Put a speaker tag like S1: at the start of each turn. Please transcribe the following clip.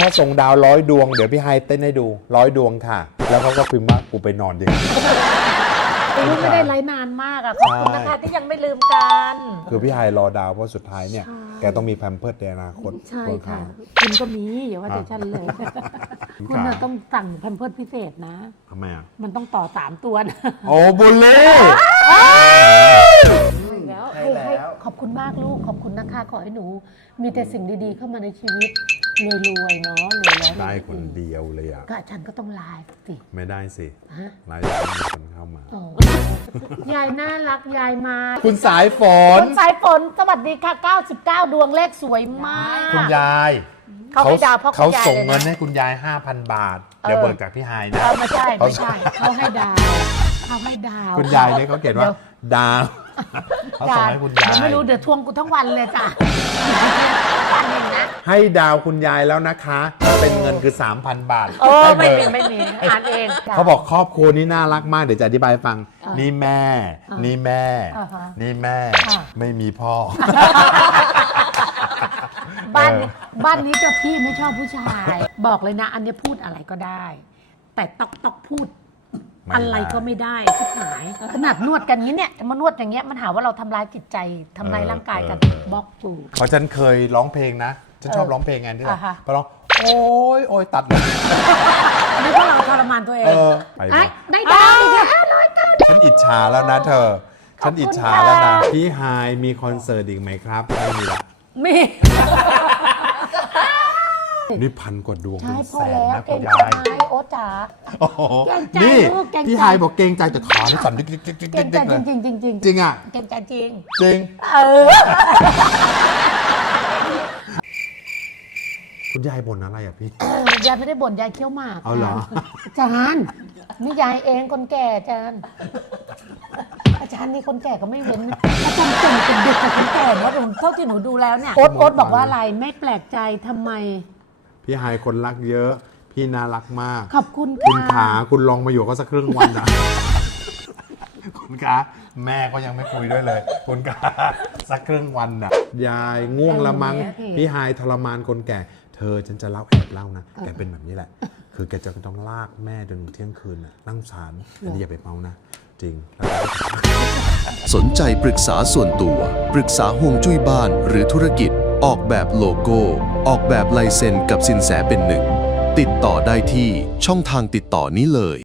S1: ถ้าส่งดาว100 ดวงเดี๋ยวพี่ไฮเต้นให้ดู100 ดวงค่ะแล้วเขาก็พิมพ์ว่ากูไปนอนดี
S2: ไม่ได้ไลฟ์นานมากอ่ะขอบคุณนะคะที่ยังไม่ลืมกัน
S1: คือพี่ไฮรอดาวเพราะสุดท้ายเนี่ยแกต้องมีแพมเพิร์สในอนาคต
S2: ใช่ค่ะคุณก็มีอย่าว่าแต่ฉันเลยคุณต้องสั่งแพมเพิร์สพิเศษนะ
S1: ทำไมอ่ะ
S2: มันต้องต่อ3 ตัวนะ
S1: โอ้บุลเล่
S2: แล้วให้ขอบคุณมากลูกขอบคุณนะคะขอให้หนูมีแต่สิ่งดีๆเข้ามาในชีวิตรวยๆเนาะรวยแล้ว
S1: ได้คนเดียวเลยอ่ะ
S2: ก็ฉันก็ต้องไลฟ์สิ
S1: ไม่ได้สิไลฟ์แล้วมีคนเข้ามาย
S2: ายน่ารักยายมา
S1: คุณสายฝน
S2: คุณสายฝนสวัสดีค่ะ99 ดวงเลขสวยมาก
S1: คุณยาย
S2: เขาให้ดาวเพราะ
S1: เขาส่งเงินให้คุณยาย 5,000 บาทเดี๋ยวเบิกจากพี่ไฮนะ
S2: ไม่ใช่เขาให้ดาว
S1: คุณยายเนี่ยเขาเขียนว่าดาวเขาส่งให้คุณยาย
S2: ไม่รู้เดี๋ยวทวงกูทั้งวันเลยจ้ะ
S1: ให้ดาวคุณยายแล้วนะคะเป็นเงินคือ 3,000 บาท
S2: ไม่มีอ่านเอง
S1: เขาบอกครอบครัวนี้น่ารักมากเดี๋ยวจะอธิบายฟังนี่แม่นี่แม่นี่แม่ไม่มีพ่อ
S2: บ้านนี้เจ้าพี่ไม่ชอบผู้ชายบอกเลยนะอันนี้พูดอะไรก็ได้แต่ต้องพูดอะไรก็ไม่ได้ชิบหายขนาดนวดกันนี้เนี่ยมานวดอย่างเงี้ยมันหาว่าเราทำร้ายจิตใจทำร้ายร่างกายกันบล็อกกู
S1: เพราะฉันเคยร้องเพลงนะฉันชอบร้องเพลงไงที่เราพอร้องโอ้ยตัดเลย
S2: นี่ก็เราทรมานตัวเองได้ดาวอีกแล้ว
S1: ฉันอิจฉาแล้วนะเธอฉันอิจฉาแล้วนะพี่ไฮมีคอนเสิร์ตอีกไหมครับไม่มีละ
S2: มี
S1: นี่1,000 กว่าดวง
S2: เป็นแสนนะคุณยายโอ๊จ๋า
S1: นี่พี่ไฮบอกเกรงใจแต่ขาที่สั่นดิ๊ก
S2: เกรงใจจริง
S1: จริงอ่ะ
S2: เกรงใจจริง
S1: คุณยายบ่นอะไรอ่ะพี่
S2: ยายไม่ได้บ่นยายเคี้ยวหมาก
S1: เอาเหรอ
S2: อาจารย์นี่ยายเองคนแก่อาจารย์นี่คนแก่ก็ไม่เว้นอาจารย์เป็นเด็กกับคนแก่ว่าเท่าที่หนูดูแล้วเนี่ยโอ๊ตบอกว่าอะไรไม่แปลกใจทำไม
S1: พี่ไฮคนรักเยอะพี่น่ารักมาก
S2: ขอบคุณ
S1: คุณขาคุณลองมาอยู่ก็สักครึ่งวันนะคุณขาแม่ก็ยังไม่คุยด้วยเลยคุณขาสักครึ่งวันน่ะยายง่วงละมั้งพี่ไฮทรมานคนแก่เธอฉันจะเล่าแอบเล่านะแกเป็นแบบนี้แหละคือแกจะต้องลากแม่จนถึงเที่ยงคืนน่ะนั่งศาลอันนี้อย่าไปเมานะจริง
S3: สนใจปรึกษาส่วนตัวปรึกษาฮวงจุ้ยบ้านหรือธุรกิจออกแบบโลโก้ออกแบบลายเซ็นกับสินแสเป็นหนึ่งติดต่อได้ที่ช่องทางติดต่อนี้เลย